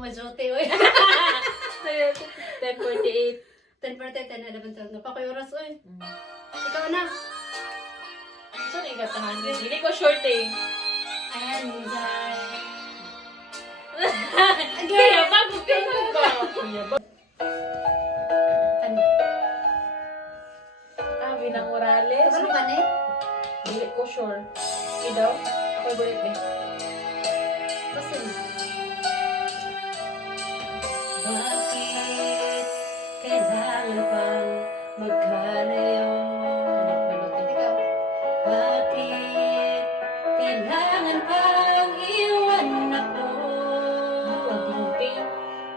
majote, oy. 10:48. 10:40, 10:11, 12. Napakoy oras, oy. Ikaw na. Saan yung gatahan? Hindi ko short eh. And Kaya bago ka ba? Ano? Binang Morales. Ano ka, ne? Dili ko sure. Daw? Ako'y bulit eh. Basta na. Bakit kailangan pang magkalayo? Ikaw. Bakit kailangan pang iwan ako? Kunti.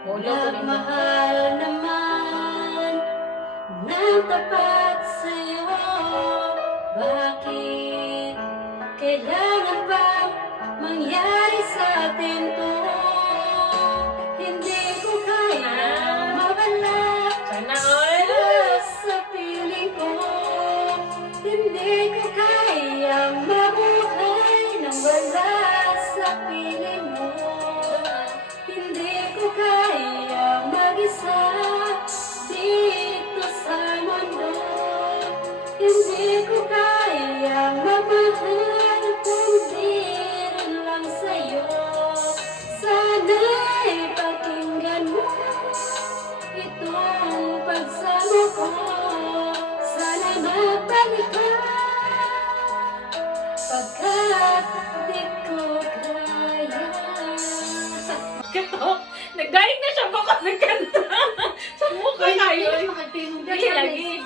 Wala ko rin. Nagmahal naman ng tapat sa'yo. Bakit kailangan pang mangyari sa atin to? Hindi ko kaya mawala Sana all. sa piling ko. Hindi ko kaya mabuhay nang wala sa piling mo. Hindi ko kaya mag-isa dito sa mundo. Hindi ko kaya mamahal kung di rin lang sa'yo. Sana'y pakinggan mo itong pagsamo ko. Sana mabalik ka pagkat di ko kaya. Kato. Nagdaing na siya baka nagkanta. Sa mukha tayo. Dali lagi.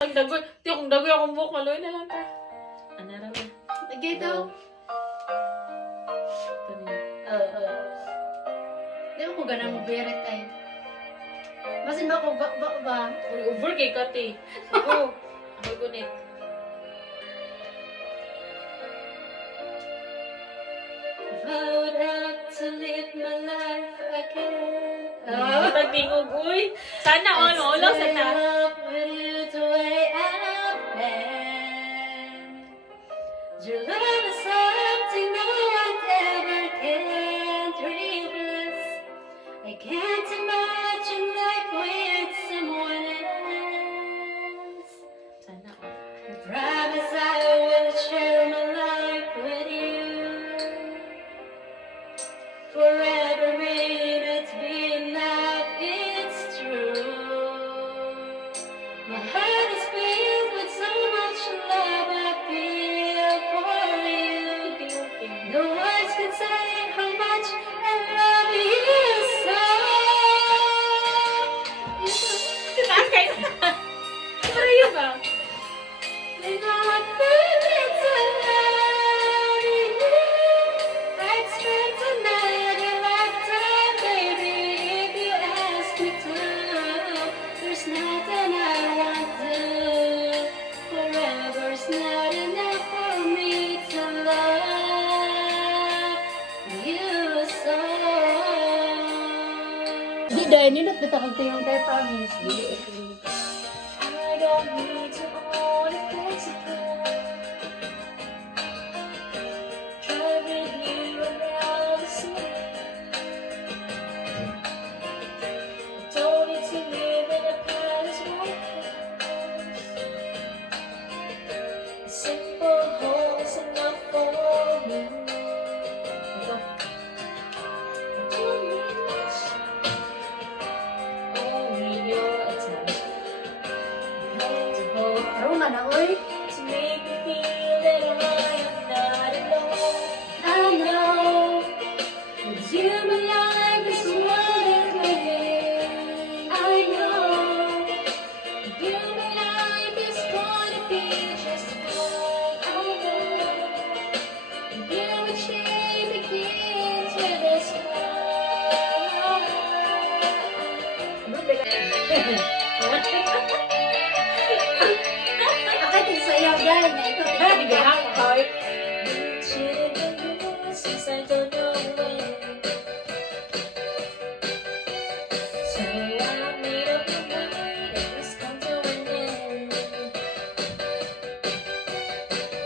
Ang dagoy. Kung dagoy akong buhok, maloy na lang ta. Ano raw? Lagay daw. Di ba kung ganang mabirit ay? Basin ba kung ba? Uy, over kay Kati. Ako. Ako gunit. Vowed up to live my life again. Tagtingog, uy. Sana all, ulo sa ta. With you the way I've been. Your love is something no one ever can replace. I can't imagine life without dahil nindot bitaw kag tuyong kay promise. I don't need to own a fancy car. Drive with you around the city. Don't need to live in a palace white house. A simple home is enough for me. Don't need much, only your attention. Hand to hold. Karon man na oy. To make me feel that I am not alone. I know that you, my life is worth living. I know that you, my life is gonna be just fine. I know that you and she begins with this Akay tig sayaw dahil na ito. Gahang hoy. Since I don't know when. So I made up my mind it must come to an end.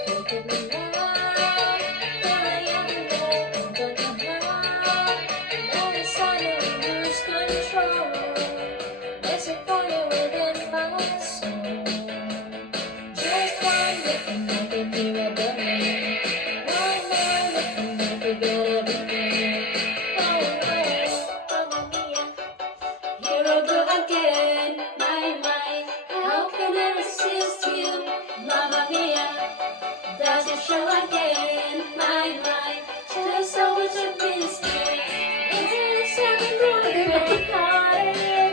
Look at me now, I am alone, don't know how. Now I suddenly lose control. There's a fire within my soul. Just one look and I can hear a burning. One more look and I forget everything. Oh, Mamma Mia, here I go again. My, how can I resist you? Mamma Mia, does it show again? My, just so much of this day. It's something more than I thought it.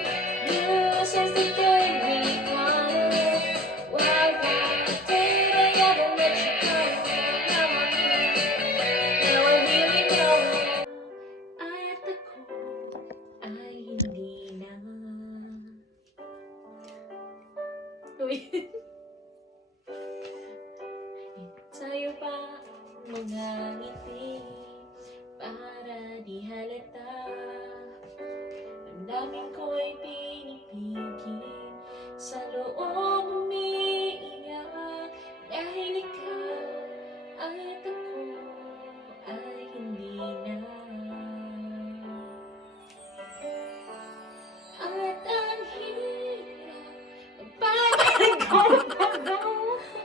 You sense the joy we wanted. Why did I ever let you go? Mamma Mia, now I really know. Ay at ako ay hindi na. Uy. Tayo pa mga ngiti para di halata. Damdamin ko'y pinipigil sa loob umiiyak dahil ikaw at ako ay hindi na. At ang hirap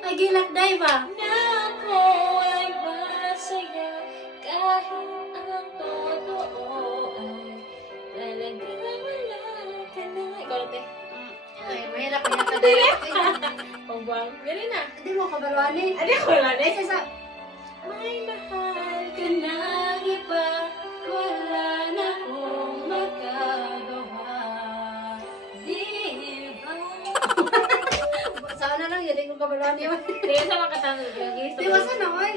Ay gilak day ba? na ako ay masaya kahit ang totoo ay talagang wala ka na. Ikaw lang, te. Ay mahirap niya ka day. Pagwang. Dali na. Hindi mo kabalwani. Adi ko lang Ay eh. sa May mahal ka na iba, wala na akong magagawa. Di ba? sana lang yun, hindi ko kabalwani. Kaya sa mga katanong. Tiwasan na oy.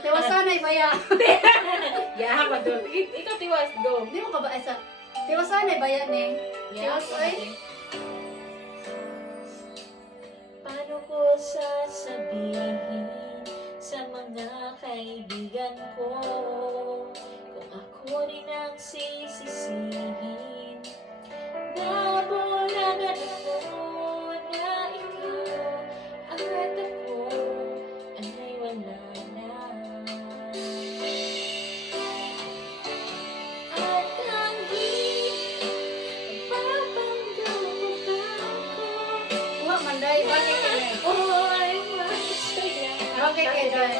Tiwasan na baya. Yaha pa doon. Ikaw tiwas. Go. Hindi mo kabay sa tiwasan na baya ni. Yaha Tiwas pa oy. Paano ko sasabihin sa mga kaibigan ko kung ako rin ang sisisihin? Nabulangan ako na ikaw at ako ay wala na. At ang hirap papanggap mo ba ako? Wa man day ba kay kay. Oh, ay masaya. Okay kay day.